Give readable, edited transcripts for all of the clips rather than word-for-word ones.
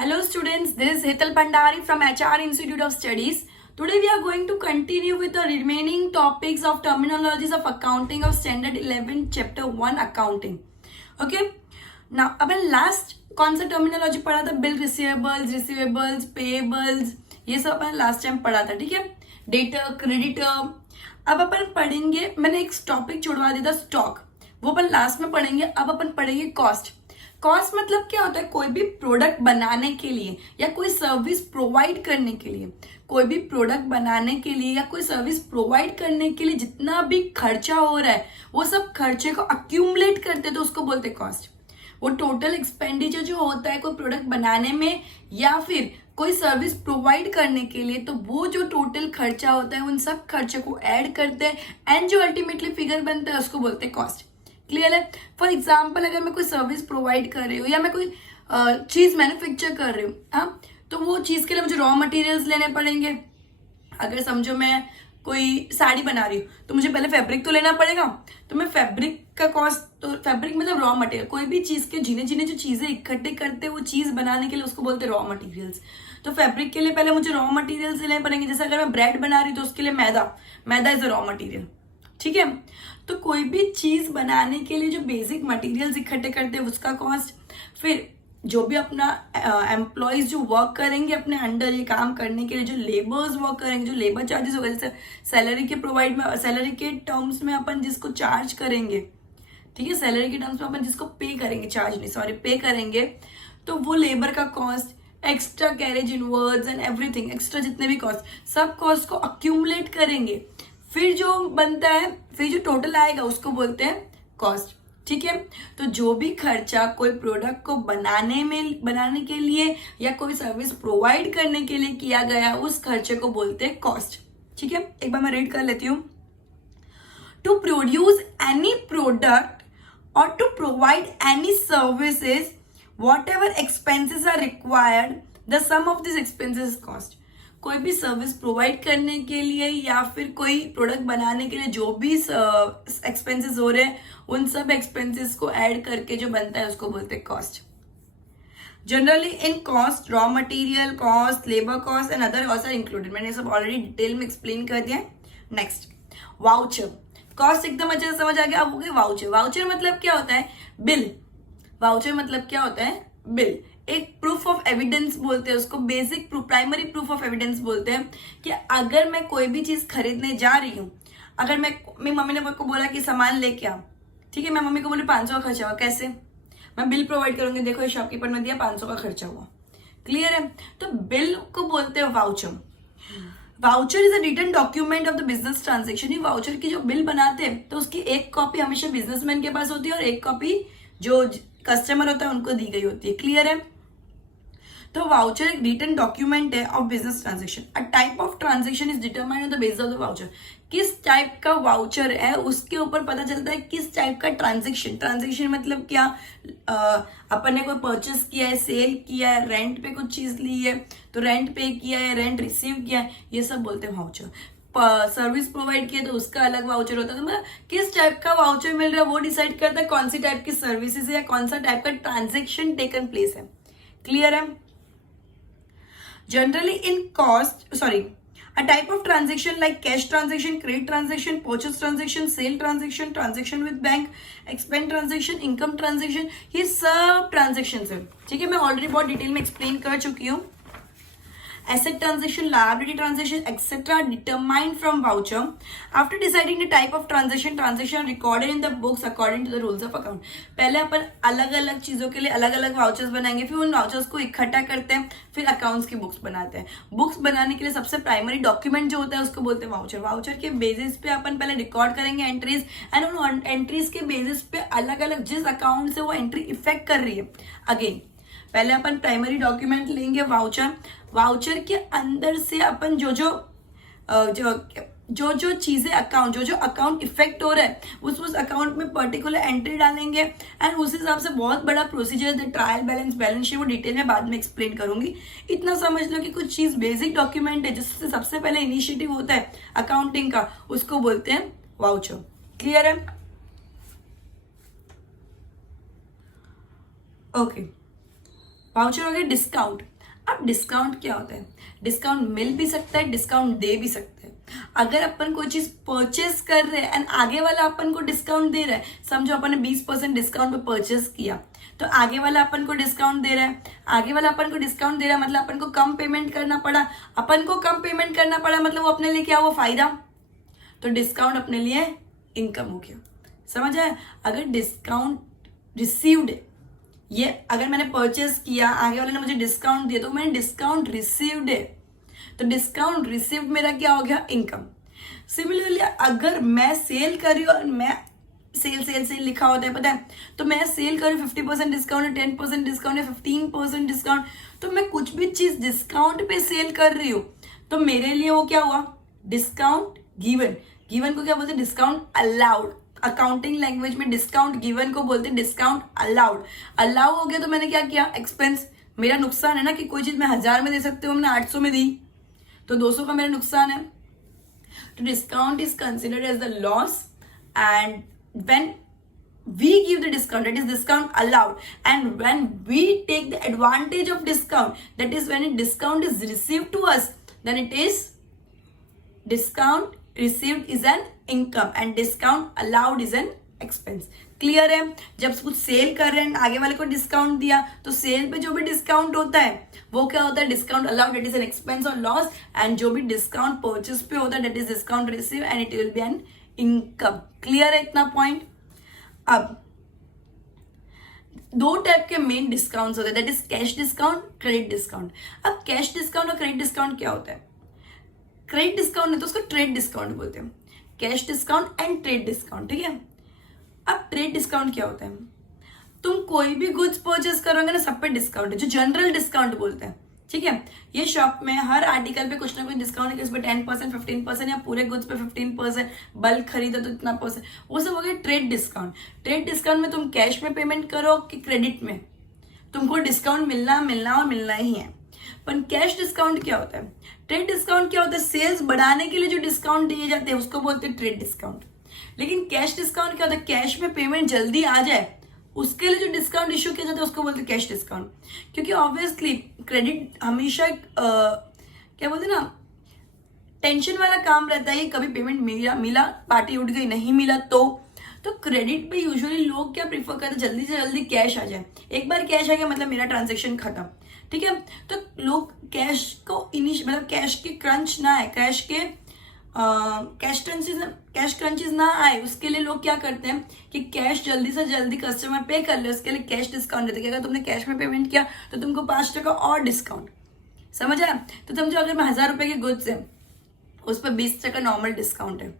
Hello students, this is Hetal Bhandari from HR Institute of Studies. Today we are going to continue with the remaining topics of terminologies of accounting of standard 11 chapter 1 accounting. Okay, now upon last कौन सा terminology पढ़ा था? Bill receivables payables, ये सब अपन last time पढ़ा था. ठीक है, डेटर क्रेडिटर. अब अपन पढ़ेंगे, मैंने एक टॉपिक छुड़वा दिया था स्टॉक, वो अपन लास्ट में पढ़ेंगे. अब अपन पढ़ेंगे कॉस्ट. कॉस्ट मतलब क्या होता है? कोई भी प्रोडक्ट बनाने के लिए या कोई सर्विस प्रोवाइड करने के लिए, कोई भी प्रोडक्ट बनाने के लिए या कोई सर्विस प्रोवाइड करने के लिए जितना भी खर्चा हो रहा है, वो सब खर्चे को अक्यूमुलेट करते हैं तो उसको बोलते हैं कॉस्ट. वो टोटल एक्सपेंडिचर जो होता है कोई प्रोडक्ट बनाने में या फिर कोई सर्विस प्रोवाइड करने के लिए, तो वो जो टोटल खर्चा होता है उन सब खर्चे को ऐड करते हैं एंड जो अल्टीमेटली फिगर बनता है उसको बोलते हैं कॉस्ट. क्लियर है? फॉर एग्जाम्पल, अगर मैं कोई सर्विस प्रोवाइड कर रही हूँ या मैं कोई चीज मैन्युफैक्चर कर रही हूँ, हाँ, तो वो चीज के लिए मुझे रॉ मटेरियल्स लेने पड़ेंगे. अगर समझो मैं कोई साड़ी बना रही हूँ तो मुझे पहले फैब्रिक तो लेना पड़ेगा, तो मैं फैब्रिक का कॉस्ट, तो फैब्रिक मतलब रॉ मटेरियल, कोई भी चीज के जिन्हें जिन्हें जो चीजें इकट्ठे करते हैं वो चीज बनाने के लिए उसको बोलते हैं रॉ मटेरियल्स. तो फैब्रिक के लिए पहले मुझे रॉ मटेरियल्स लेने पड़ेंगे. जैसे अगर मैं ब्रेड बना रही हूँ तो उसके लिए मैदा इज अ रॉ मटेरियल. ठीक है, तो कोई भी चीज बनाने के लिए जो बेसिक मटेरियल्स इकट्ठे करते हैं उसका कॉस्ट. फिर जो भी अपना एम्प्लॉयज जो वर्क करेंगे अपने अंडर ये काम करने के लिए, जो लेबर्स वर्क करेंगे, जो लेबर चार्जेस होगा, जैसे सैलरी के टर्म्स में अपन जिसको चार्ज करेंगे, ठीक है, सैलरी के टर्म्स में अपन जिसको पे करेंगे, चार्ज नहीं सॉरी पे करेंगे, तो वो लेबर का cost, extra carriage inwards and everything, extra जितने भी कॉस्ट, सब कॉस्ट को अक्यूमुलेट करेंगे. फिर जो बनता है, फिर जो टोटल आएगा उसको बोलते हैं कॉस्ट. ठीक है, तो जो भी खर्चा कोई प्रोडक्ट को बनाने के लिए या कोई सर्विस प्रोवाइड करने के लिए किया गया, उस खर्चे को बोलते हैं कॉस्ट. ठीक है, एक बार मैं रीड कर लेती हूँ. टू प्रोड्यूस एनी प्रोडक्ट और to provide any services whatever expenses are required, the sum of this expenses cost. कोई भी सर्विस प्रोवाइड करने के लिए या फिर कोई प्रोडक्ट बनाने के लिए जो भी एक्सपेंसेस हो रहे हैं, उन सब एक्सपेंसेस को ऐड करके जो बनता है उसको बोलते हैं cost. Generally in cost raw material cost, labour cost and other cost are included. मैंने सब ऑलरेडी डिटेल में एक्सप्लेन कर दिया. Next, voucher. कॉस्ट एकदम अच्छे से समझ आ गया. अब हो गया वाउचर. वाउचर मतलब क्या होता है? बिल. वाउचर मतलब क्या होता है? बिल. एक प्रूफ ऑफ एविडेंस बोलते हैं उसको, basic primary proof of evidence बोलते हैं कि अगर मैं कोई भी चीज खरीदने जा रही हूँ, अगर मेरी मम्मी ने मेरे को बोला कि सामान लेके आ, ठीक है, मैं मम्मी को बोली 500 का खर्चा हुआ, कैसे? मैं बिल प्रोवाइड करूंगी, देखो ये शॉपकीपर ने दिया 500 का खर्चा हुआ. क्लियर है? तो बिल को बोलते हैं voucher. Voucher is a written document of the business transaction. ये वाउचर की जो बिल बनाते हैं तो उसकी एक कॉपी हमेशा बिजनेसमैन के पास होती है और एक कॉपी जो कस्टमर होता है उनको दी गई होती है. क्लियर है? तो वाउचर एक रिटन डॉक्यूमेंट है of business transaction. A type of transaction is determined on the basis of the voucher. किस टाइप का वाउचर है उसके ऊपर पता चलता है किस टाइप का ट्रांजेक्शन मतलब क्या, अपन ने कोई परचेस किया है, सेल किया है, रेंट पे कुछ चीज ली है तो रेंट पे किया है, रेंट रिसीव किया है, ये सब बोलते हैं वाउचर. सर्विस प्रोवाइड किया तो उसका अलग वाउचर होता है. तो मतलब किस टाइप का वाउचर मिल रहा है वो डिसाइड करता है कौन सी टाइप की सर्विसेज है या कौन सा टाइप का ट्रांजेक्शन टेकन प्लेस है. क्लियर है? Generally in a type of transaction like cash transaction, credit transaction, purchase transaction, sale transaction, transaction with bank, expense transaction, income transaction, ये सब transactions है. ठीक है, मैं already बहुत डिटेल में एक्सप्लेन कर चुकी हूँ. Asset transaction, liability transaction, etc. determined from voucher. After deciding the type of transaction are recorded in the books according to the rules of account. पहले अपन अलग अलग चीजों के लिए अलग अलग वाउचर्स बनाएंगे, फिर उन वाउचर्स को इकट्ठा करते हैं, फिर अकाउंट्स की बुक्स बनाते हैं. बुक्स बनाने के लिए सबसे प्राइमरी डॉक्यूमेंट जो होता है उसको बोलते हैं वाउचर. वाउचर के बेसिस पे अपन पहले रिकॉर्ड करेंगे एंट्रीज, एंड उन एंट्रीज के बेसिस पे अलग अलग जिस अकाउंट से वो एंट्री इफेक्ट कर रही है, अगेन पहले अपन प्राइमरी डॉक्यूमेंट लेंगे वाउचर. वाउचर के अंदर से अपन जो चीजें अकाउंट जो अकाउंट इफेक्ट हो रहा है उस अकाउंट में पर्टिकुलर एंट्री डालेंगे एंड उस हिसाब से बहुत बड़ा प्रोसीजर है. ट्रायल बैलेंस शीट वो डिटेल में बाद में एक्सप्लेन करूंगी. इतना समझ लो कि कुछ चीज बेसिक डॉक्यूमेंट है जिससे सबसे पहले इनिशिएटिव होता है अकाउंटिंग का, उसको बोलते हैं वाउचर. क्लियर है? ओके. वाउचर हो गया डिस्काउंट। अब डिस्काउंट क्या होता है? डिस्काउंट मिल भी सकता है, डिस्काउंट दे भी सकते हैं। अगर अपन कोई चीज परचेस कर रहे हैं एंड आगे वाला अपन को डिस्काउंट दे रहा है, समझो अपन ने 20% डिस्काउंट पे परचेस किया, तो आगे वाला अपन को डिस्काउंट दे रहा है, आगे वाला अपन को डिस्काउंट दे रहा है मतलब अपन को कम पेमेंट करना पड़ा, अपन को कम पेमेंट करना पड़ा मतलब वो अपने लिए क्या हुआ? फायदा। तो डिस्काउंट अपने लिए इनकम हो गया। समझ आया? अगर डिस्काउंट रिसीव्ड है, ये अगर मैंने परचेस किया, आगे वाले ने मुझे डिस्काउंट दिया, तो मैंने डिस्काउंट रिसीव्ड है, तो डिस्काउंट रिसीव्ड मेरा क्या हो गया? इनकम। सिमिलरली अगर मैं सेल कर रही हूँ और मैं सेल लिखा होता है पता है, तो मैं सेल कर रही हूँ 50% डिस्काउंट है, 10% डिस्काउंट है, 15% डिस्काउंट, तो मैं कुछ भी चीज डिस्काउंट पे सेल कर रही हूँ, तो मेरे लिए वो क्या हुआ? Discount given. गिवन को क्या बोलते हैं? Discount allowed. अकाउंटिंग लैंग्वेज में डिस्काउंट गिवन को बोलते हैं डिस्काउंट अलाउड। अलाउ हो गया तो मैंने क्या किया? एक्सपेंस। मेरा नुकसान है ना कि कोई चीज मैं 1000 में दे सकती हूँ, मैंने 800 में दी, तो 200 का मेरा नुकसान है। तो discount is considered as the loss, and when we give the discount, that is discount allowed, and when we take the advantage of discount, that is when a discount is received to us, then it is discount received is an income and discount allowed is an expense. Clear है? जब कुछ cell कर रहे हैं आगे वाले को discount दिया, तो सेल पे जो भी डिस्काउंट होता है वो क्या होता है? Discount allowed, that is an expense और लॉस, एंड जो भी डिस्काउंट परचेस पे होता है that is discount receive and it will be an income. Clear है इतना पॉइंट? अब दो टाइप के मेन डिस्काउंट्स होते हैं, that is cash discount, credit discount. अब कैश डिस्काउंट और क्रेडिट डिस्काउंट क्या होता है? क्रेडिट डिस्काउंट है तो उसको ट्रेड डिस्काउंट बोलते हैं। Cash discount and trade discount, ठीक है। अब ट्रेड डिस्काउंट क्या होता है? तुम कोई भी गुड्स परचेस करोगे ना, सब पे डिस्काउंट है, जो जनरल डिस्काउंट बोलते हैं, ठीक है। ये शॉप में हर आर्टिकल पे कुछ ना कुछ डिस्काउंट है, इस पे 10%, 15% या पूरे गुड्स पे 15%, बल्क खरीदो तो इतना %, वो सब हो गया ट्रेड डिस्काउंट। ट्रेड डिस्काउंट में तुम कैश में पेमेंट करो कि क्रेडिट में, तुमको डिस्काउंट मिलना ही है। पर कैश डिस्काउंट क्या होता है? ट्रेड डिस्काउंट क्या होता है? सेल्स बढ़ाने के लिए जो डिस्काउंट दिए जाते हैं उसको बोलते हैं ट्रेड डिस्काउंट। लेकिन कैश डिस्काउंट क्या होता है? कैश में पेमेंट जल्दी आ जाए उसके लिए जो डिस्काउंट इश्यू किया जाता है उसको बोलते हैं कैश डिस्काउंट। क्योंकि ऑब्वियसली क्रेडिट हमेशा क्या बोलते हैं ना, टेंशन वाला काम रहता है, कभी पेमेंट मिला पार्टी उठ गई, नहीं मिला तो क्रेडिट पे यूजुअली लोग क्या प्रीफर करते हैं? जल्दी से जल्दी कैश आ जाए। एक बार कैश आ गया मतलब मेरा ट्रांजेक्शन खत्म, ठीक है। तो लोग कैश को मतलब कैश के क्रंच ना आए, कैश क्रंचेस ना आए, उसके लिए लोग क्या करते हैं कि कैश जल्दी से जल्दी कस्टमर पे कर ले, उसके लिए कैश डिस्काउंट देते हैं। अगर तुमने कैश में पेमेंट किया तो तुमको 5% और डिस्काउंट। समझ आया? तो समझो अगर मैं 1000 रुपए के गुड्स है, उस पर 20% नॉर्मल डिस्काउंट है,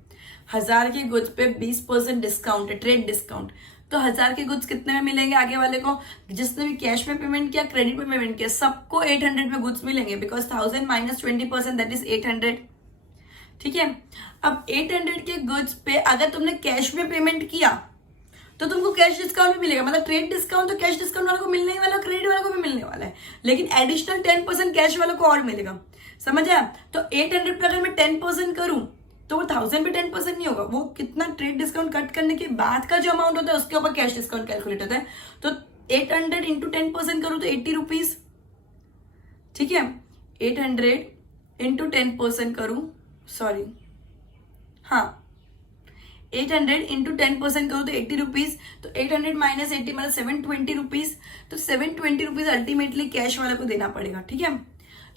1000 के गुड्स पे 20% डिस्काउंट है, ट्रेड डिस्काउंट। तो 1000 के गुड्स कितने में मिलेंगे आगे वाले को? जिसने भी कैश में पेमेंट किया, क्रेडिट में पेमेंट किया, सबको 800 में गुड्स मिलेंगे, बिकॉज 1000 माइनस 20% दैट इज 800, ठीक है। अब 800 के गुड्स पे अगर तुमने कैश में पेमेंट किया तो तुमको कैश डिस्काउंट भी मिलेगा, मतलब ट्रेड डिस्काउंट तो कैश डिस्काउंट वाले को मिलने ही वाला, क्रेडिट वाले को भी मिलने वाला है, लेकिन एडिशनल 10% कैश वाले को और मिलेगा। समझ आया? तो 800 पे अगर मैं 10% करूं तो वो 1000 पे 10% नहीं होगा, वो कितना ट्रेड डिस्काउंट कट करने के बाद का जो अमाउंट होता है उसके ऊपर कैश डिस्काउंट कैलकुलेट होता है। तो 800 इंटू 10% करूं तो 80 रुपीज, ठीक है। 800 इंटू 10% करूं, सॉरी हाँ 800 इंटू 10% करो तो 80 रुपीज, तो 800 माइनस 80 मतलब 720 रुपीज, तो 720 रुपीज अल्टीमेटली कैश वाले को देना पड़ेगा, ठीक है।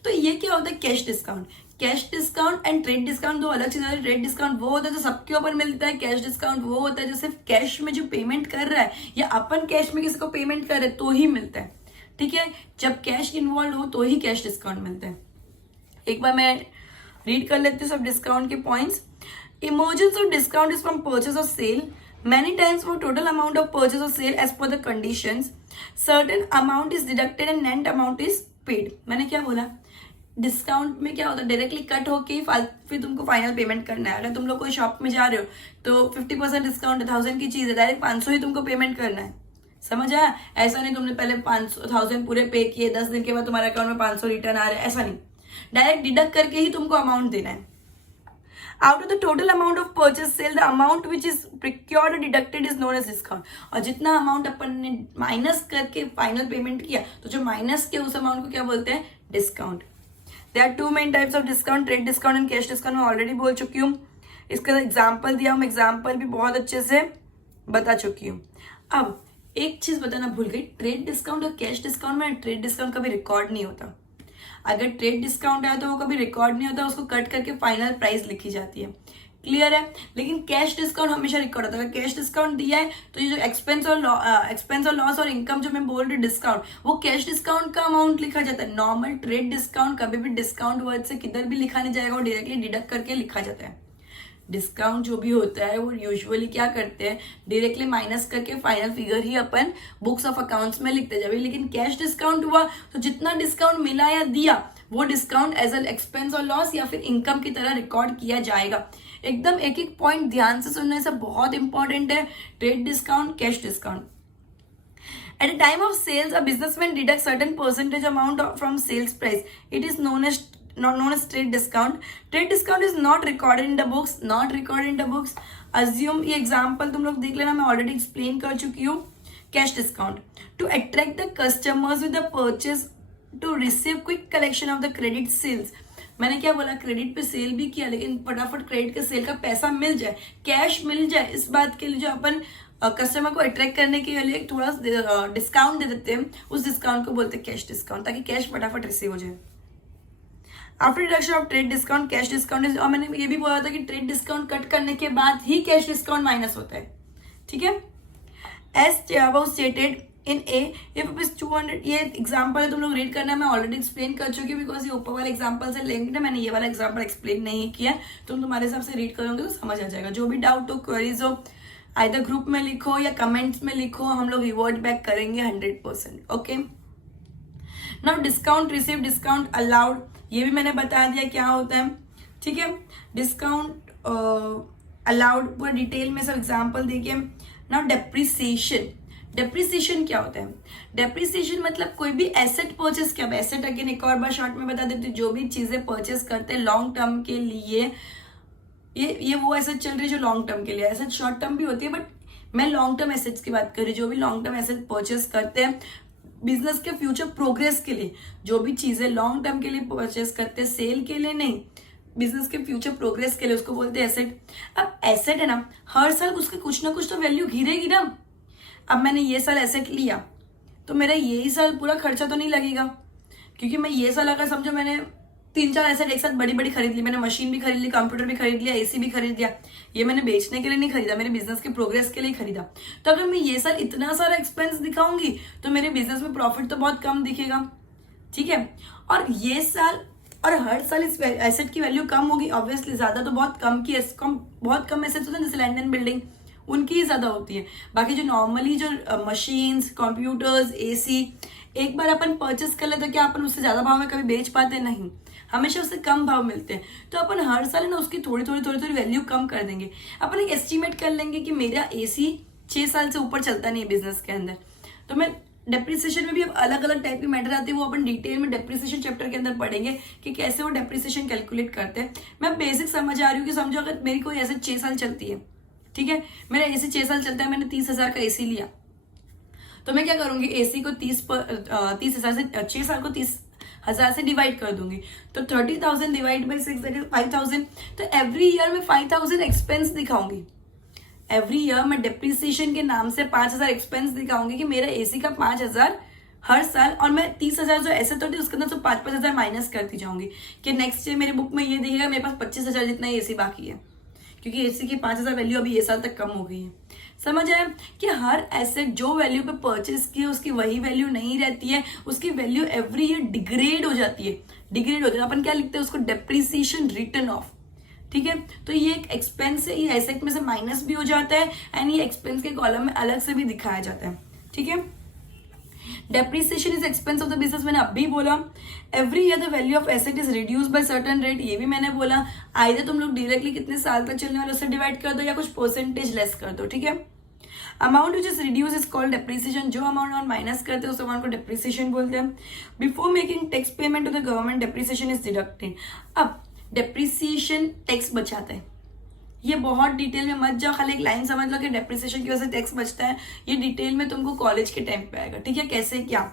तो ये क्या होता है? Cash discount. Cash discount and trade discount दो अलग चीज है। ट्रेड डिस्काउंट वो होता है जो सबके ऊपर मिलता है, कैश डिस्काउंट वो होता है जो सिर्फ कैश में जो पेमेंट कर रहा है या अपन कैश में किसी को पेमेंट कर रहे तो ही मिलता है, ठीक है। जब कैश इन्वॉल्व हो तो ही कैश डिस्काउंट मिलता है। एक बार मैं रीड कर लेती हूँ सब डिस्काउंट के points. Emergence of discount is from purchase or sale. Many times for total amount of purchase or sale as per the conditions. Certain amount is deducted and net amount is paid. मैंने क्या बोला? Discount में क्या होता है? Directly cut होके फिर तुमको फाइनल पेमेंट करना है। अगर तुम लोग कोई शॉप में जा रहे हो तो 50% डिस्काउंट है, 1000 की चीज है, डायरेक्ट 500 ही तुमको पेमेंट करना है। समझ आया? ऐसा नहीं तुमने पहले 1000 पूरे पे किए, 10 दिन के बाद तुम्हारे अकाउंट में 500 रिटर्न आ रहे, ऐसा नहीं, डायरेक्ट डिडक्ट करके ही तुमको अमाउंट देना है। Out of the total amount of purchase sale, the amount which is procured or deducted is known as discount. और जितना अमाउंट अपन ने माइनस करके फाइनल पेमेंट किया, तो जो माइनस किया उस अमाउंट को क्या बोलते हैं? Discount. There are two main types of discount, trade discount and cash discount. मैं ऑलरेडी बोल चुकी हूँ. इसका एग्जाम्पल दिया हूँ, एग्जाम्पल भी बहुत अच्छे से बता चुकी हूँ. अब एक चीज बताना भूल गई, ट्रेड डिस्काउंट और कैश डिस्काउंट में ट्रेड डिस्काउंट कभी रिकॉर्ड नहीं होता. अगर ट्रेड डिस्काउंट है तो वो कभी रिकॉर्ड नहीं होता, उसको कट करके फाइनल प्राइस लिखी जाती है. क्लियर है? लेकिन कैश डिस्काउंट हमेशा रिकॉर्ड होता है. अगर कैश डिस्काउंट दिया है तो ये जो एक्सपेंस और लॉस और इनकम जो मैं बोल रही हूँ डिस्काउंट, वो कैश डिस्काउंट का अमाउंट लिखा जाता है. नॉर्मल ट्रेड डिस्काउंट कभी भी डिस्काउंट वर्ड से किधर भी लिखा नहीं जाएगा, वो डायरेक्टली डिडक्ट करके लिखा जाता है. डिस्काउंट जो भी होता है वो यूजुअली क्या करते हैं, डायरेक्टली माइनस करके final figure he upon books of accounts में लिखते जाए. लेकिन कैश डिस्काउंट हुआ तो जितना डिस्काउंट मिला या दिया वो डिस्काउंट एज एन एक्सपेंस और लॉस या फिर इनकम की तरह रिकॉर्ड किया जाएगा. एकदम एक एक पॉइंट ध्यान से सुनने से बहुत इंपॉर्टेंट है. Trade discount, cash discount. At a time of sales, a businessman deducts certain percentage amount from sales price. It is known as trade discount. Trade discount is not recorded in the books. Not recorded in the books. Assume ये example तुम लोग देख लेना, मैं already explain कर चुकी हूँ. Cash discount. To attract the customers with the purchase to receive quick collection of the credit sales. मैंने क्या बोला, क्रेडिट पे सेल भी किया लेकिन फटाफट क्रेडिट के सेल का पैसा मिल जाए, कैश मिल जाए, इस बात के लिए जो अपन कस्टमर को अट्रैक्ट करने के लिए थोड़ा डिस्काउंट दे देते हैं, उस डिस्काउंट को बोलते हैं कैश डिस्काउंट, ताकि कैश फटाफट रिसीव हो जाए. After deduction of trade discount, cash discount. और मैंने ये भी बोला था कि ट्रेड डिस्काउंट कट करने के बाद ही कैश डिस्काउंट माइनस होता है. ठीक है? एज अबाउट स्टेटेड इन ए, ये रुपीज 200. ये एग्जाम्पल है, तुम लोग रीड करना है. मैं ऑलरेडी एक्सप्लेन कर चुकी हूँ बिकॉज ये ऊपर वाले एग्जाम्पल से लिंक्ड है. मैंने ये वाला एग्जाम्पल एक्सप्लेन नहीं किया. तुम्हारे हिसाब से रीड करोगे तो समझ आ जाएगा. जो भी डाउट हो, क्वेरीज हो, आइदर ग्रुप में लिखो या कमेंट्स में लिखो, हम लोग रिवर्ट बैक करेंगे 100%. Okay. Now discount receive, discount allowed, ये भी मैंने बता दिया क्या होता है. ठीक है? डिस्काउंट अलाउड पूरा डिटेल में सब एग्जाम्पल देखिए. Now depreciation. डेप्रिसिएशन क्या होता है? डेप्रिसिएशन मतलब कोई भी एसेट परचेस किया. एसेट अगेन एक और बार शॉर्ट में बता देती हूँ, जो भी चीजें परचेस करते हैं लॉन्ग टर्म के लिए, ये वो एसेट चल रही है जो लॉन्ग टर्म के लिए. एसेट शॉर्ट टर्म भी होती है बट मैं लॉन्ग टर्म एसेट्स की बात कर रही हूँ. जो भी लॉन्ग टर्म एसेट परचेस करते हैं बिजनेस के फ्यूचर प्रोग्रेस के लिए, जो भी चीजें लॉन्ग टर्म के लिए परचेस करते हैं, सेल के लिए नहीं, बिजनेस के फ्यूचर प्रोग्रेस के लिए, उसको बोलते हैं एसेट. अब एसेट है ना, हर साल उसकी कुछ ना कुछ तो वैल्यू गिरेगी ना. अब मैंने ये साल एसेट लिया तो मेरा यही साल पूरा खर्चा तो नहीं लगेगा, क्योंकि मैं ये साल अगर समझो मैंने 3-4 एसेट एक साथ बड़ी बड़ी खरीद ली, मैंने मशीन भी खरीद ली, कंप्यूटर भी खरीद लिया, एसी भी खरीद लिया. ये मैंने बेचने के लिए नहीं खरीदा, मेरे बिजनेस के प्रोग्रेस के लिए खरीदा. तो अगर मैं ये साल इतना सारा एक्सपेंस दिखाऊंगी तो मेरे बिजनेस में प्रॉफिट तो बहुत कम दिखेगा. ठीक है? और ये साल और हर साल इस एसेट की वैल्यू कम होगी. ऑब्वियसली ज्यादा तो बहुत कम एसेट्स होते हैं, जैसे लैंड एंड बिल्डिंग, उनकी ही ज्यादा होती है. बाकी जो नॉर्मली जो मशीन्स, कंप्यूटर्स, एसी एक बार अपन परचेस कर लेते, क्या अपन उससे ज्यादा भाव में कभी बेच पाते? नहीं, हमेशा उससे कम भाव मिलते हैं. तो अपन हर साल ना उसकी थोड़ी थोड़ी वैल्यू कम कर देंगे. अपन एक एस्टिमेट कर लेंगे कि मेरा एसी 6 साल से ऊपर चलता नहीं है बिजनेस के अंदर, तो मैं डेप्रिसिएशन में भी अब अलग अलग टाइप की मैटर आती है, वो अपन डिटेल में डेप्रिसिएशन चैप्टर के अंदर पढ़ेंगे कि कैसे वो डेप्रिसिएशन कैलकुलेट करते हैं. मैं बेसिक समझ आ रही हूँ कि समझो अगर मेरी कोई एसेट 6 साल चलती है, ठीक है, मेरा एसी 6 साल चलता है, मैंने 30,000 का एसी लिया, तो मैं क्या करूंगी, एसी को 30,000 से 6 साल को 30,000 से डिवाइड कर दूंगी. तो 30,000 डिवाइड बाई 6 दैट इज 5,000. तो एवरी ईयर में 5,000 एक्सपेंस दिखाऊंगी. एवरी ईयर मैं डेप्रिसिएशन के नाम से 5,000 एक्सपेंस दिखाऊंगी कि मेरा एसी का 5,000 हर साल, और मैं 30,000 जो ऐसे तो उसके अंदर तो 5,000 माइनस करती जाऊंगी कि नेक्स्ट ईयर मेरे बुक में ये दिखेगा मेरे पास 25,000 जितना एसी बाकी है, क्योंकि एसी की 5,000 वैल्यू अभी ये साल तक कम हो गई है. समझ आया कि हर एसेट जो वैल्यू पे परचेस की है उसकी वही वैल्यू नहीं रहती है, उसकी वैल्यू एवरी ईयर डिग्रेड हो जाती है. डिग्रेड होती है अपन क्या लिखते हैं उसको, डेप्रिसिएशन रिटर्न ऑफ. ठीक है? तो ये एक एक्सपेंस है, ये एसेट में से माइनस भी हो जाता है एंड ये एक्सपेंस के कॉलम में अलग से भी दिखाया जाता है. ठीक है? Depreciation is expense of the business, मैंने अभी बोला. Every year the value of asset is reduce by certain rate, ये भी मैंने बोला. आइदर तुम लोग डायरेक्टली कितने साल तक चलने वाले उससे डिवाइड कर दो या कुछ परसेंटेज लेस कर दो. ठीक है? Amount which is reduce is called depreciation. जो अमाउंट और माइनस करते हैं उस अमाउंट को डेप्रिसिएशन बोलते हैं. Before making tax payment to the government depreciation is deducted. अब डेप्रिसिएशन टैक्स बचाता है। ये बहुत डिटेल में मत जाओ, खाली एक लाइन समझ लो कि डेप्रिसिएशन की वजह से टैक्स बचता है। ये डिटेल में तुमको कॉलेज के टाइम पे आएगा, ठीक है, कैसे क्या।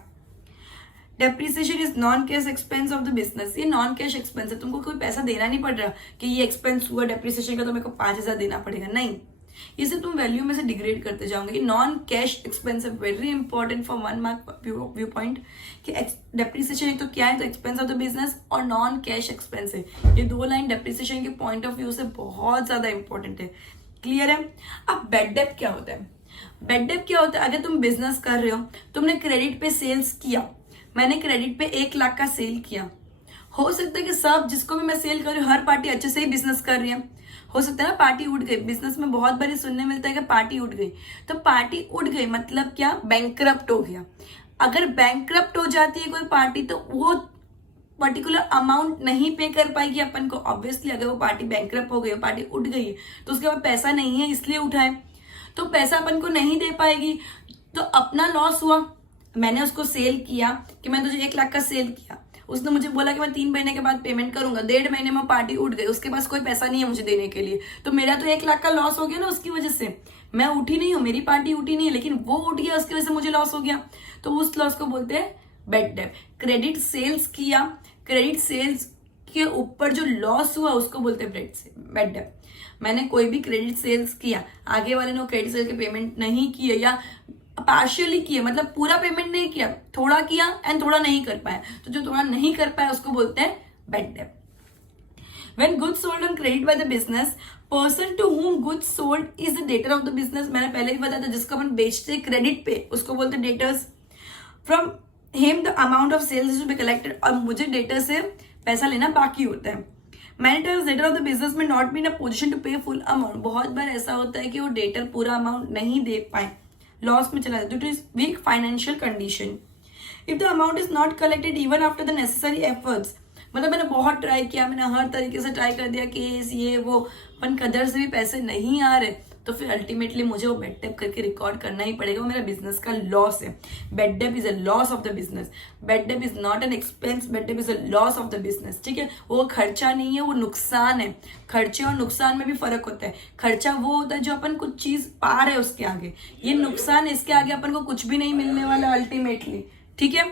Depreciation is non cash expense of the business. ये नॉन कैश एक्सपेंस है, तुमको कोई पैसा देना नहीं पड़ रहा कि ये एक्सपेंस हुआ डेप्रिसिएशन का तो मेरे को 5,000 देना पड़ेगा, नहीं। इसे तुम वैल्यू में से डिग्रेड करते जाओगे। ये नॉन कैश एक्सपेंस है, very important for 1 mark view point कि डेप्रिसिएशन एक तो क्या है, तो एक्सपेंस ऑफ द बिजनेस और नॉन कैश एक्सपेंस है। ये 2 लाइन डेप्रिसिएशन के पॉइंट ऑफ व्यू से बहुत ज्यादा इंपॉर्टेंट है। क्लियर है। अब बैड डेट क्या होता है? बैड डेट क्या होता है? अगर तुम बिजनेस कर रहे हो, तुमने क्रेडिट पे सेल्स किया, मैंने क्रेडिट पे 1 लाख का सेल किया, हो सकता है कि सब जिसको भी मैं सेल कर रही हूँ हर पार्टी अच्छे से ही बिजनेस कर रही है, हो सकता है ना पार्टी उठ गई। बिजनेस में बहुत बारी सुनने मिलता है कि पार्टी उठ गई, तो पार्टी उठ गई मतलब क्या, बैंकरप्ट हो गया। अगर बैंकरप्ट हो जाती है कोई पार्टी तो वो पर्टिकुलर अमाउंट नहीं पे कर पाएगी अपन को। ऑब्वियसली अगर वो पार्टी बैंकरप्ट हो गई, पार्टी उठ गई है, तो उसके बाद पैसा नहीं है इसलिए उठाए, तो पैसा अपन को नहीं दे पाएगी, तो अपना लॉस हुआ। मैंने उसको सेल किया कि मैंने तुझे 1 लाख का सेल किया, उसने मुझे बोला कि मैं 3 महीने के बाद पेमेंट करूंगा, 1.5 महीने में पार्टी उठ गई, उसके पास कोई पैसा नहीं है मुझे देने के लिए, तो मेरा तो 1 लाख का लॉस हो गया ना उसकी वजह से। मैं उठी नहीं हूँ, मेरी पार्टी उठी नहीं है, लेकिन वो उठ गया, उसकी वजह से मुझे लॉस हो गया, तो उस लॉस को बोलते हैं बैड डेट। क्रेडिट सेल्स किया, क्रेडिट सेल्स के ऊपर जो लॉस हुआ उसको बोलते हैं बैड डेट। मैंने कोई भी क्रेडिट सेल्स किया, आगे वाले ने क्रेडिट सेल्स के पेमेंट नहीं किए या पार्शियली किया, मतलब पूरा पेमेंट नहीं किया, थोड़ा किया एंड थोड़ा नहीं कर पाया, तो जो थोड़ा नहीं कर पाया उसको बोलते हैं bad debt. When goods sold on credit by the business, person to whom goods sold is the debtor of the business। मैंने पहले भी बताया था, जिसको अपन बेचते क्रेडिट पे उसको बोलते हैं debtors. From him the amount of sales is to be collected, और मुझे डेटर से पैसा लेना बाकी होता है। Many times debtor of the business may not be in a position to pay full amount। बहुत बार ऐसा होता है कि वो डेटर पूरा अमाउंट नहीं दे पाए, लॉस में चला जाता है, due to weak financial condition. If the amount is not collected even after the necessary efforts, मतलब मैंने बहुत ट्राई किया, मैंने हर तरीके से ट्राई कर दिया, केस ये वो, अपन कदर से भी पैसे नहीं आ रहे, तो फिर अल्टीमेटली मुझे वो बैड डेट करके रिकॉर्ड करना ही पड़ेगा, वो मेरा बिजनेस का लॉस है। Bad debt is a loss of the business, bad debt is not an expense, bad debt is a loss of the business, ठीक है। वो खर्चा नहीं है, वो नुकसान है। खर्चे और नुकसान में भी फर्क होता है। खर्चा वो होता है जो अपन कुछ चीज पा रहे हैं उसके आगे, ये नुकसान है, इसके आगे अपन को कुछ भी नहीं मिलने वाला अल्टीमेटली, ठीक है।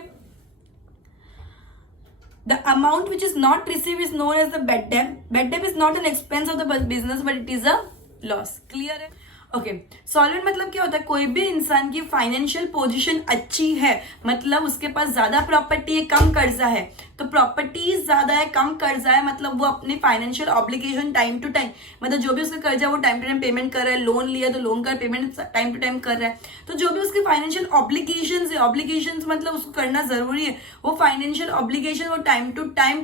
The amount which is not received is known as the bad debt. Bad debt is not an expense of the business, but it is a loss. Clear है? ओके, सॉल्वेंट मतलब क्या होता है? कोई भी इंसान की फाइनेंशियल पोजीशन अच्छी है, मतलब उसके पास ज्यादा प्रॉपर्टी है, कम कर्जा है, तो प्रॉपर्टी ज्यादा है, कम कर्जा है, मतलब वो अपनी financial obligation time to time, मतलब जो भी उसका कर्जा वो टाइम टू टाइम पेमेंट कर रहा है, लोन लिया तो लोन का पेमेंट टाइम टू टाइम कर रहा है, तो जो भी उसकी फाइनेंशियल ऑब्लिगेशंस है, ऑब्लिगेशंस मतलब उसको करना जरूरी है, वो फाइनेंशियल ऑब्लिगेशन वो time to time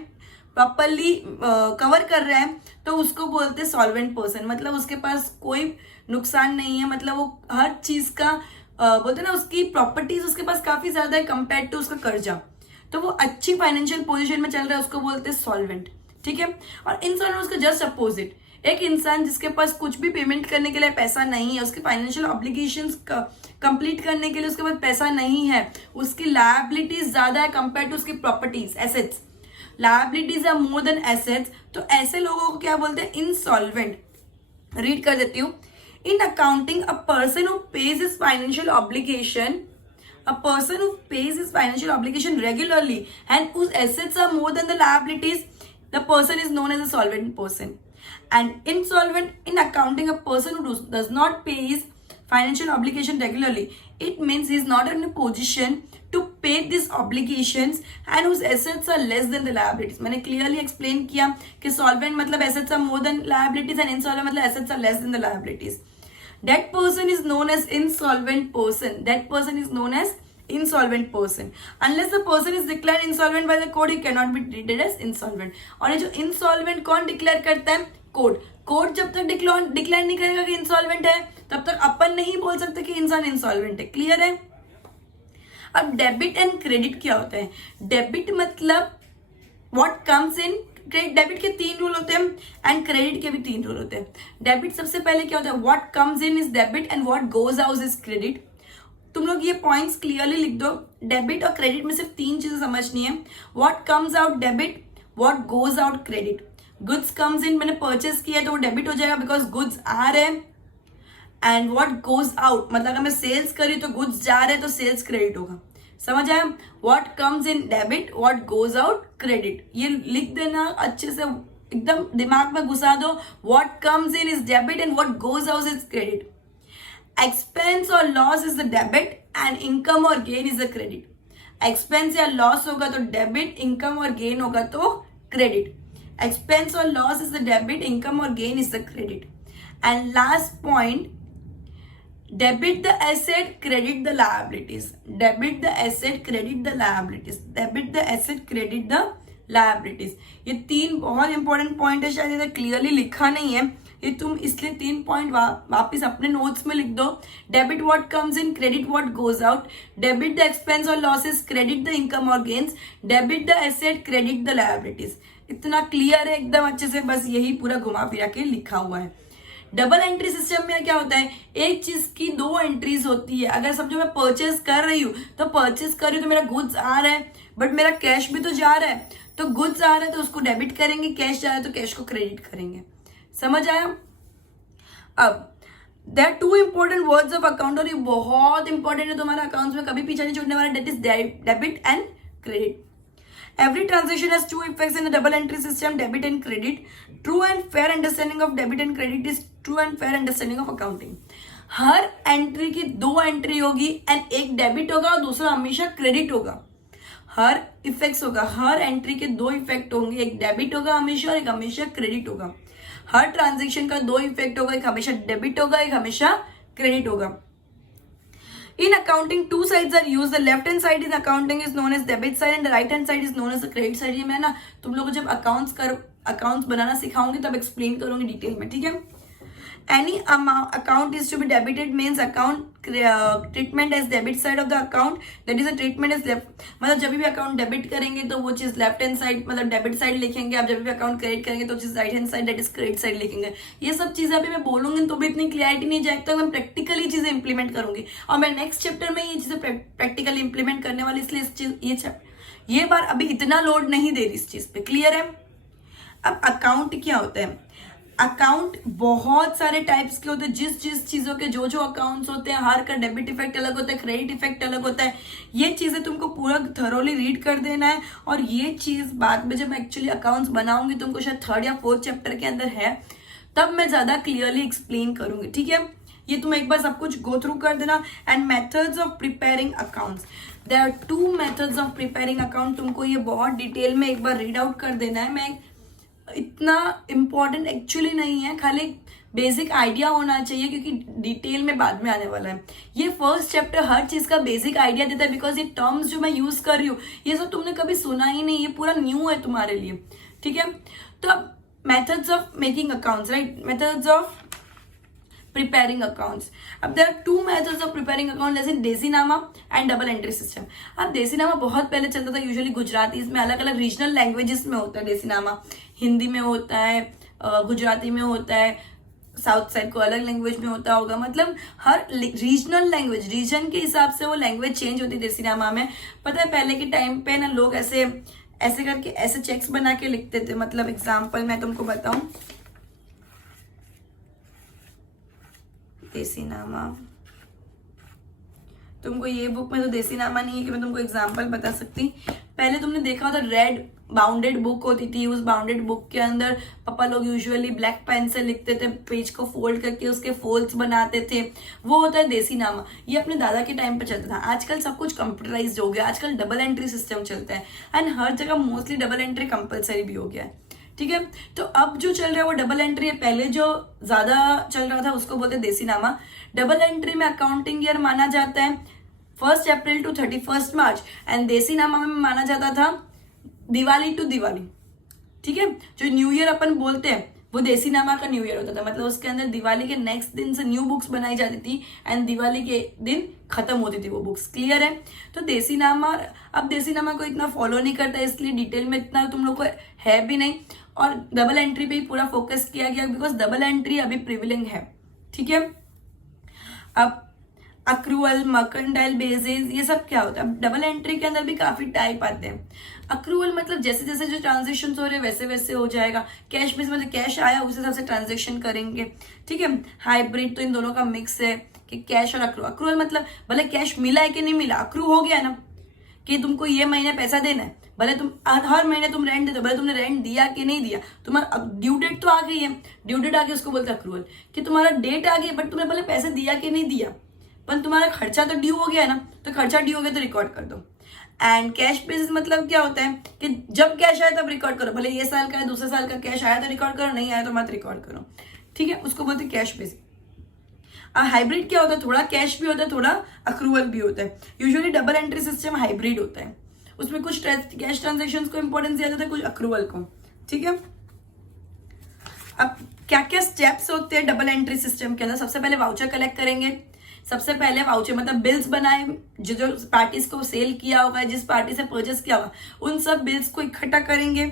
properly cover कर रहा है, तो उसको बोलते हैं सॉल्वेंट पर्सन। मतलब उसके पास कोई नुकसान नहीं है, मतलब वो हर चीज का बोलते हैं ना, उसकी प्रॉपर्टीज उसके पास काफी ज्यादा है कंपेयर टू उसका कर्जा, तो वो अच्छी फाइनेंशियल पोजीशन में चल रहा है, उसको बोलते हैं सॉल्वेंट, ठीक है। और इनसॉल्वेंट उसका जस्ट अपोजिट, एक इंसान जिसके पास कुछ भी पेमेंट करने के लिए पैसा नहीं है, उसकी फाइनेंशियल ऑब्लिगेशंस कंप्लीट करने के लिए उसके पास पैसा नहीं है, उसकी लायबिलिटीज ज्यादा है कंपेयर टू उसकी properties, assets, liabilities are more than assets, तो ऐसे लोगों को क्या बोलते हैं? इनसॉल्वेंट। रीड कर देती हूँ। In accounting a person who page his financial obligation, a person who pays his financial obligation regularly and whose assets are more than the liabilities, the person is known as a solvent person. And insolvent in accounting, a person who does not pay his financial obligation regularly, it means he is not in a position to pay these obligations and whose assets are less than the liabilities. मैंने clearly explain किया कि solvent मतलब assets are more than liabilities and insolvent मतलब assets are less than the liabilities. That person is known as insolvent person. That person is known as insolvent person. Unless the person is declared insolvent by the court, he cannot be treated as insolvent. और ये जो insolvent कौन declare करता है? Court. Court जब तक declare नहीं करेगा कि इंसॉल्वेंट है, तब तक अपन नहीं बोल सकते कि इंसान इंसॉल्वेंट है। क्लियर है? अब डेबिट एंड क्रेडिट क्या होता है? डेबिट मतलब व्हाट कम्स इन, डेबिट के 3 रूल होते हैं एंड क्रेडिट के भी 3 रूल होते हैं। डेबिट सबसे पहले क्या होता है? What comes in is debit and what goes out is credit. तुम लोग ये पॉइंट्स क्लियरली लिख दो। डेबिट और क्रेडिट में सिर्फ 3 चीजें समझनी है। What comes out debit, what goes out credit. Goods comes in, मैंने परचेस किया तो वो डेबिट हो जाएगा बिकॉज गुड्स आ रहे हैं. एंड व्हाट गोज आउट, मतलब अगर मैं सेल्स करी तो गुड्स जा रहे हैं तो सेल्स क्रेडिट होगा. समझ आया? What comes in debit, what goes out credit. ये लिख देना अच्छे से, एकदम दिमाग में घुसा दो. What comes in is debit and what goes out is credit. Expense और loss is the debit and income और gain is the credit. Expense या लॉस होगा तो डेबिट, इनकम और गेन होगा तो क्रेडिट. एक्सपेंस और loss is the debit, income और gain is the credit. And last point, debit the asset, credit the liabilities. Debit the asset, credit the liabilities. Debit the asset, credit the liabilities. ये 3 बहुत important point है, शायद इधर clearly लिखा नहीं है, ये तुम इसलिए 3 पॉइंट वापिस अपने नोट्स में लिख दो. Debit what comes in, credit what goes out, debit the expense और लॉसेस, क्रेडिट द इनकम और gains, debit the asset, credit the liabilities. इतना क्लियर है एकदम अच्छे से, बस यही पूरा घुमा फिरा के लिखा हुआ है. डबल एंट्री सिस्टम में क्या होता है, एक चीज की 2 एंट्रीज होती है. अगर समझो मैं परचेस कर रही हूँ तो परचेस कर रही हूँ तो मेरा गुड्स आ रहा है, बट मेरा कैश भी तो जा रहा है. तो गुड्स आ रहा है तो उसको डेबिट करेंगे, कैश जा रहा है तो कैश को क्रेडिट करेंगे. समझ आया? अब there are 2 important words of account, और ये बहुत इंपॉर्टेंट है तुम्हारे अकाउंट्स में, कभी पीछे नहीं छूटने वाला. That is debit and credit. Every transaction has 2 effects in the double entry system, debit and credit. True and fair understanding of debit and credit is true and fair understanding of accounting. Her entry की 2 entry होगी and एक debit होगा और दूसरा हमेशा credit होगा. हर effects होगा, हर entry के 2 इफेक्ट होंगे, एक डेबिट होगा हमेशा और एक हमेशा क्रेडिट होगा. हर ट्रांजेक्शन का 2 इफेक्ट होगा, एक हमेशा डेबिट होगा, एक हमेशा क्रेडिट होगा. In accounting, 2 sides are used. The left hand side in accounting is known as debit side and the right hand side is known as the credit side. ये मैं ना तुम लोगों को जब अकाउंट्स बनाना सिखाऊंगी तब एक्सप्लेन करूंगी डिटेल में, ठीक है? Any account is to be debited means account treatment as debit side of the account, that is a treatment as left. मतलब जब भी अकाउंट डेबिट करेंगे तो वो चीज लेफ्ट हैंड साइड मतलब डेबिट साइड लिखेंगे. आप जब भी अकाउंट क्रेडिट करेंगे तो चीज right hand side that is credit side लिखेंगे. ये सब चीजें अभी मैं बोलूंगी तो भी इतनी क्लियरिटी नहीं जाएगी, तो मैं प्रैक्टिकली चीजें इंप्लीमेंट करूंगी और मैं नेक्स्ट चैप्टर में ये चीजें प्रैक्टिकली इंप्लीमेंट करने वाली, इसलिए इस चीज ये बार अभी इतना लोड नहीं दे रही इस चीज पे. क्लियर है? अब अकाउंट क्या होता है? अकाउंट बहुत सारे टाइप्स के होते हैं. जिस चीजों के जो अकाउंट्स होते हैं, हर का डेबिट इफेक्ट अलग होता है, क्रेडिट इफेक्ट अलग होता है. ये चीजें तुमको पूरा थरोली रीड कर देना है. और ये चीज बाद में जब मैं एक्चुअली अकाउंट्स बनाऊंगी, तुमको शायद 3rd या 4th चैप्टर के अंदर है, तब मैं ज्यादा क्लियरली एक्सप्लेन करूंगी. ठीक है? ये तुम एक बार सब कुछ गो थ्रू कर देना. And methods of preparing accounts, there are 2 methods of preparing account. तुमको ये बहुत डिटेल में एक बार रीड आउट कर देना है. मैं इतना इम्पोर्टेंट एक्चुअली नहीं है, खाली बेसिक आइडिया होना चाहिए क्योंकि डिटेल में बाद में आने वाला है. ये फर्स्ट चैप्टर हर चीज का बेसिक आइडिया देता है, बिकॉज ये टर्म्स जो मैं यूज कर रही हूँ ये सब तुमने कभी सुना ही नहीं, ये पूरा न्यू है तुम्हारे लिए. ठीक है? तो अब methods of making accounts, right? Methods of preparing accounts. अब there are 2 methods of preparing account, जैसे देसीनामा एंड डबल एंट्री सिस्टम. अब देसीनामा बहुत पहले चलता था, यूजुअली गुजराती में, अलग अलग रीजनल लैंग्वेजेस में होता है देसीनामा. हिंदी में होता है, गुजराती में होता है, साउथ साइड को अलग लैंग्वेज में होता होगा. मतलब हर रीजनल लैंग्वेज, रीजन के हिसाब से वो लैंग्वेज चेंज होती है देसीनामा में. पता है पहले के टाइम पे ना लोग ऐसे करके ऐसे चेक्स बना के लिखते थे. मतलब एग्जाम्पल मैं तुमको बताऊं, देसीनामा, तुमको ये बुक में तो देसीनामा नहीं है कि मैं तुमको एग्जांपल बता सकती. पहले तुमने देखा होता रेड बाउंडेड बुक होती थी. उस बाउंडेड बुक के अंदर पापा लोग यूजुअली ब्लैक पेन से लिखते थे, पेज को फोल्ड करके उसके फोल्ड्स बनाते थे. वो होता है देसीनामा. ये अपने दादा के टाइम पे चलता था. आजकल सब कुछ कंप्यूटराइज्ड हो गया, आजकल डबल एंट्री सिस्टम चलता है एंड हर जगह मोस्टली डबल एंट्री कंपलसरी भी हो गया है. ठीक है? तो अब जो चल रहा है वो डबल एंट्री है. पहले जो ज्यादा चल रहा था उसको बोलते हैं देसीनामा. डबल एंट्री में अकाउंटिंग ईयर माना जाता है 1 अप्रैल टू 31 मार्च एंड देसीनामा में माना जाता था दिवाली टू दिवाली. ठीक है? जो न्यू ईयर अपन बोलते हैं वो देसीनामा का न्यू ईयर होता था. मतलब उसके अंदर दिवाली के नेक्स्ट दिन से न्यू बुक्स बनाई जाती थी एंड दिवाली के दिन खत्म होती थी वो बुक्स. क्लियर है? तो देसीनामा, अब देसीनामा को इतना फॉलो नहीं करता, इसलिए डिटेल में इतना तुम लोग को है भी नहीं. और डबल एंट्री पे ही पूरा फोकस किया गया बिकॉज डबल एंट्री अभी प्रिविलिंग है. ठीक है? अब अक्रूवल, मर्केंटाइल बेसिस, ये सब क्या होता है। डबल एंट्री के अंदर भी काफी टाइप आते हैं। अक्रूवल मतलब जैसे जैसे जो ट्रांजेक्शन हो रहे हैं वैसे वैसे हो जाएगा। कैश बेस मतलब कैश आया उस हिसाब से ट्रांजेक्शन करेंगे, ठीक है। हाइब्रिड तो इन दोनों का मिक्स है कि कैश और अक्रू। अक्रूवल मतलब भले कैश मिला है कि नहीं मिला, अक्रू हो गया ना कि तुमको ये महीने पैसा देना है, भले तुम हर महीने तुम रेंट देते हो, भले तुमने रेंट दिया कि नहीं दिया, तुम्हारा ड्यू डेट तो आ गई है, ड्यू डेट आ गई उसको बोलते हैं अक्रूवल, कि तुम्हारा डेट आ गई बट तुमने भले पैसे दिया कि नहीं दिया, पर तुम्हारा खर्चा तो ड्यू हो गया ना, तो खर्चा ड्यू हो गया तो रिकॉर्ड कर दो। एंड कैश बेसिस मतलब क्या होता है कि जब कैश आया तब रिकॉर्ड करो, भले ये साल का है दूसरे साल का कैश आया तो रिकॉर्ड करो, नहीं आया तो मत रिकॉर्ड करो, ठीक है, उसको बोलते हैं कैश बेसिस। हाइब्रिड क्या होता है, थोड़ा कैश भी होता है थोड़ा अक्रूवल भी होता है। Usually double entry system hybrid होता है, उसमें कुछ कैश ट्रांजेक्शंस को इंपॉर्टेंस दिया जाता है, कुछ अक्रूवल को, ठीक है। अब क्या क्या स्टेप्स होते हैं डबल एंट्री सिस्टम के अंदर। सबसे पहले वाउचर कलेक्ट करेंगे। सबसे पहले वाउचर मतलब बिल्स बनाए, जो पार्टीज को सेल किया होगा, जिस पार्टी से परचेस किया होगा, उन सब बिल्स को इकट्ठा करेंगे।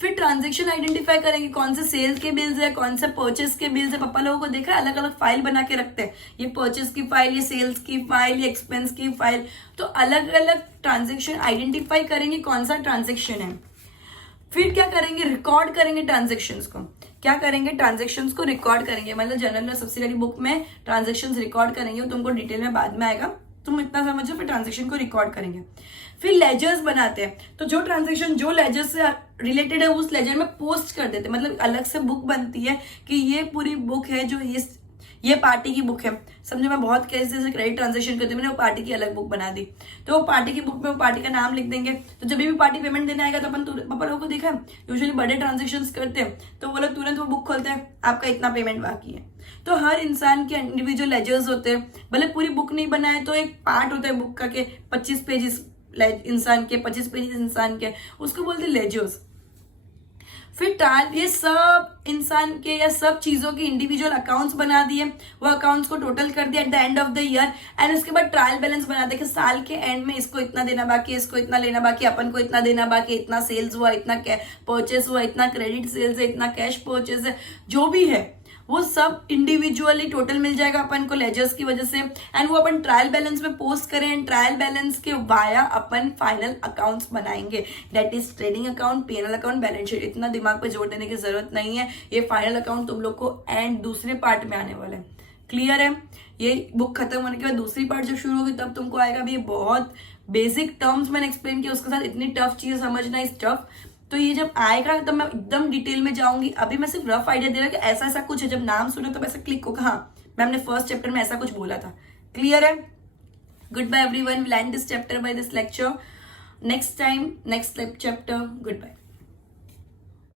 फिर ट्रांजेक्शन आइडेंटिफाई करेंगे, कौन से सेल्स के बिल्स है, कौन से परचेस के बिल्स है। पापा लोगों को देखा है अलग अलग फाइल बना के रखते हैं, ये परचेस की फाइल, ये सेल्स की फाइल, ये एक्सपेंस की फाइल। तो अलग अलग ट्रांजेक्शन आइडेंटिफाई करेंगे कौन सा ट्रांजेक्शन है। फिर क्या करेंगे, रिकॉर्ड करेंगे ट्रांजेक्शन्स को। क्या करेंगे, ट्रांजेक्शन्स को रिकॉर्ड करेंगे, मतलब जनरल में सब्सिडरी बुक में ट्रांजेक्शन्स रिकॉर्ड करेंगे, तुमको डिटेल में बाद में आएगा, तुम इतना समझो। फिर ट्रांजेक्शन को रिकॉर्ड करेंगे। फिर लेजर्स बनाते हैं, तो जो ट्रांजेक्शन जो लेजर से रिलेटेड है उस लेजर में पोस्ट कर देते हैं, मतलब अलग से बुक बनती है कि ये पूरी बुक है जो ये पार्टी की बुक है। समझो मैं बहुत कैसे से क्रेडिट ट्रांजेक्शन करती हूँ, मैंने वो पार्टी की अलग बुक बना दी, तो वो पार्टी की बुक में वो पार्टी का नाम लिख देंगे। तो जब भी पार्टी पेमेंट देने आएगा तो अपन पापा लोगों को देखा है यूजुअली बड़े ट्रांजेक्शन करते हैं तो वो लोग तुरंत वो बुक खोलते हैं, आपका इतना पेमेंट बाकी है। तो हर इंसान के इंडिविजुअल लेजर्स होते हैं, भले पूरी बुक नहीं बनाए तो एक पार्ट होता है बुक का के 25 पेजेस इंसान के, 25 पेजेस इंसान के, उसको बोलते हैं लेजर्स। फिर ट्रायल, ये सब इंसान के या सब चीजों के इंडिविजुअल अकाउंट्स बना दिए, वो अकाउंट्स को टोटल कर दिया at the end of the year. And उसके बाद ट्रायल बैलेंस बना दिया कि साल के एंड में इसको इतना देना बाकी, इसको इतना लेना बाकी, अपन को इतना देना बाकी, इतना सेल्स हुआ, इतना परचेस हुआ, इतना क्रेडिट सेल्स है, इतना कैश परचेस है, जो भी है वो सब इंडिविजुअली टोटल मिल जाएगा अपन को लेजर्स की वजह से। एंड वो अपन ट्रायल बैलेंस में पोस्ट करें, एंड ट्रायल बैलेंस के वाया अपन फाइनल अकाउंट्स बनाएंगे, that is trading account, PNL account, balance sheet. इतना दिमाग पे जोर देने की जरूरत नहीं है, ये फाइनल अकाउंट तुम लोग को एंड दूसरे पार्ट में आने वाला है। क्लियर है, ये बुक खत्म होने के बाद दूसरी पार्ट जब शुरू होगी तब तुमको आएगा भी। ये बहुत बेसिक टर्म्स मैंने एक्सप्लेन किया, उसके साथ इतनी टफ चीज समझना इज टफ। तो ये जब आएगा तब मैं एकदम डिटेल में जाऊंगी, अभी मैं सिर्फ रफ आइडिया दे रहा कि ऐसा ऐसा कुछ है, जब नाम सुनो तो ऐसा क्लिक होगा, हाँ मैम ने फर्स्ट चैप्टर में ऐसा कुछ बोला था। क्लियर है, goodbye everyone, will end this chapter by this lecture, next time next chapter, good bye.